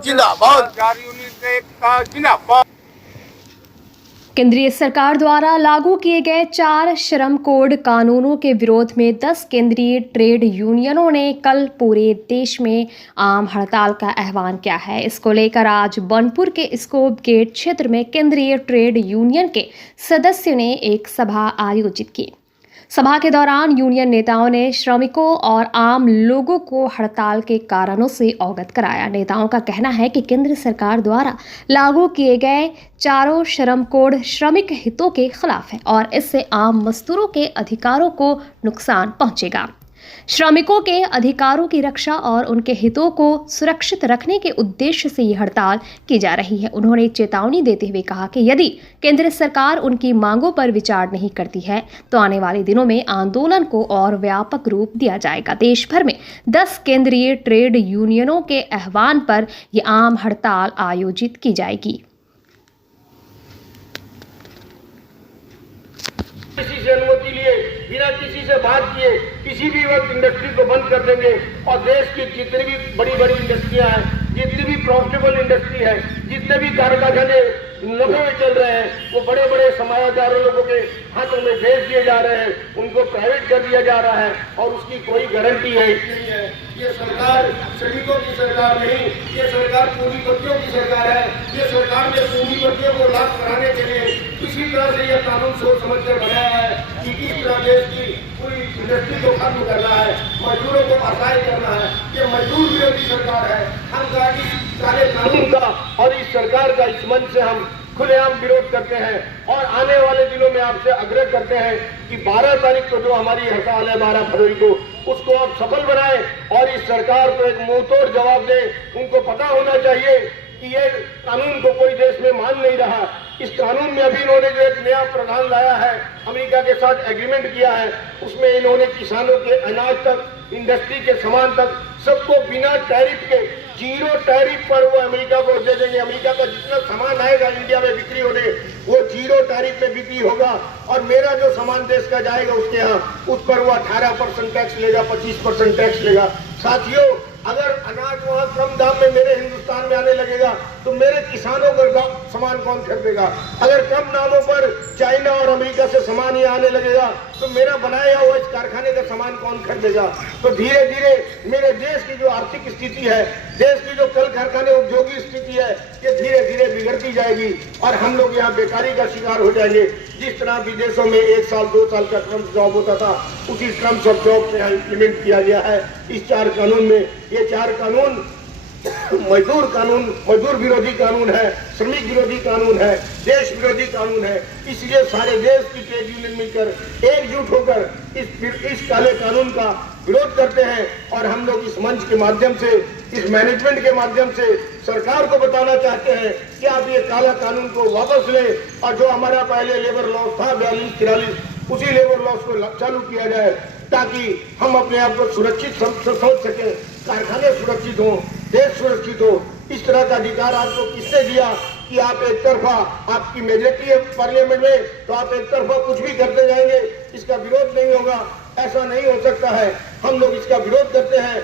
जिंदाबाद जिंदाबाद। जिंदाबाद। केंद्रीय सरकार द्वारा लागू किए गए 4 श्रम कोड कानूनों के विरोध में 10 केंद्रीय ट्रेड यूनियनों ने कल पूरे देश में आम हड़ताल का आह्वान किया है। इसको लेकर आज बनपुर के स्कोप गेट क्षेत्र में केंद्रीय ट्रेड यूनियन के सदस्यों ने एक सभा आयोजित की। सभा के दौरान यूनियन नेताओं ने श्रमिकों और आम लोगों को हड़ताल के कारणों से अवगत कराया। नेताओं का कहना है कि केंद्र सरकार द्वारा लागू किए गए चारों श्रम कोड श्रमिक हितों के खिलाफ है और इससे आम मजदूरों के अधिकारों को नुकसान पहुंचेगा। श्रमिकों के अधिकारों की रक्षा और उनके हितों को सुरक्षित रखने के उद्देश्य से यह हड़ताल की जा रही है। उन्होंने चेतावनी देते हुए कहा कि यदि केंद्र सरकार उनकी मांगों पर विचार नहीं करती है तो आने वाले दिनों में आंदोलन को और व्यापक रूप दिया जाएगा। देश भर में 10 केंद्रीय ट्रेड यूनियनों के आह्वान पर यह आम हड़ताल आयोजित की जाएगी। किसी से अनुमति लिए, बिना किसी से बात किए किसी भी वक्त इंडस्ट्री को बंद कर देंगे और देश की जितनी भी बड़ी बड़ी इंडस्ट्रियां हैं, जितनी भी प्रॉफिटेबल इंडस्ट्री है, जितने भी कारखाने नफे में चल रहे हैं, वो बड़े बड़े समाजदारों लोगों के हाथों में भेज दिए जा रहे हैं, उनको प्राइवेट कर दिया जा रहा है और उसकी कोई गारंटी है नहीं है। ये सरकार श्रमिकों की सरकार नहीं, ये सरकार पूंजीपतियों की सरकार है। ये सरकार ने पूंजीपतियों को लाभ कराने के लिए इसी तरह से यह कानून सोच समझ कर बनाया है कि किस तरह देश की पूरी इंडस्ट्री को खत्म करना है, मजदूरों को असहाय करना है। ये मजदूर विरोधी सरकार है। हम काले कानून का और इस सरकार का इस मंच से हम खुलेआम विरोध करते हैं और आने वाले दिनों में आपसे आग्रह करते हैं कि 12 तारीख को जो हमारी हड़ताल है 12 फरवरी को, उसको आप सफल बनाएं और इस सरकार को एक मुंहतोड़ जवाब दें। उनको पता होना चाहिए कि ये कानून को कोई देश में मान नहीं रहा। इस कानून में अभी इन्होंने जो एक नया प्रावधान लाया है, अमेरिका के साथ एग्रीमेंट किया है, उसमें इन्होंने किसानों के अनाज तक, इंडस्ट्री के सामान तक सबको बिना टैरिफ के, 0 टैरिफ पर वो अमेरिका को दे देंगे। अमेरिका का जितना सामान आएगा इंडिया में बिक्री होने, वो 0 टैरिफ में बिक्री होगा और मेरा जो सामान देश का जाएगा उसके यहाँ उस पर वो 18% टैक्स लेगा, 25% टैक्स लेगा। साथियों, अगर अनाज वहाँ कम दाम में मेरे हिंदुस्तान में आने लगेगा तो मेरे किसानों का सामान कौन खरीदेगा? अगर कम दामों पर चाइना और अमेरिका से सामान यहाँ आने लगेगा तो मेरा बनाया हुआ इस कारखाने का सामान कौन खरीदेगा? तो धीरे धीरे मेरे देश की जो आर्थिक स्थिति है, देश की जो कल कारखाने उद्योगी स्थिति है, ये धीरे धीरे बिगड़ती जाएगी और हम लोग यहाँ बेकारी का शिकार हो जाएंगे। जिस तरह विदेशों में 1 साल 2 साल का टर्म्स जॉब होता था, उसी टर्म्स ऑफ जॉब से यहाँ इम्प्लीमेंट किया गया है इस 4 कानून में। ये 4 कानून मजदूर विरोधी कानून है, श्रमिक विरोधी कानून है, देश विरोधी कानून है। इसलिए सारे देश की ट्रेड यूनियन मिलकर एकजुट होकर इस काले कानून का विरोध करते हैं और हम लोग इस मंच के माध्यम से, इस मैनेजमेंट के माध्यम से सरकार को बताना चाहते हैं कि आप ये काला कानून को वापस लें और जो हमारा पहले लेबर लॉ था 42-43, उसी लेबर लॉ को चालू किया जाए ताकि हम अपने आप को सुरक्षित सोच सकें, कारखाने सुरक्षित हों, देश सुरक्षित हो। इस तरह का अधिकार आपको किसने दिया कि आप एक तरफा, आपकी मेजोरिटी है पार्लियामेंट में, तो आप एक तरफा कुछ भी करते जाएंगे, इसका विरोध नहीं होगा? ऐसा नहीं हो सकता है। हम लोग इसका विरोध करते हैं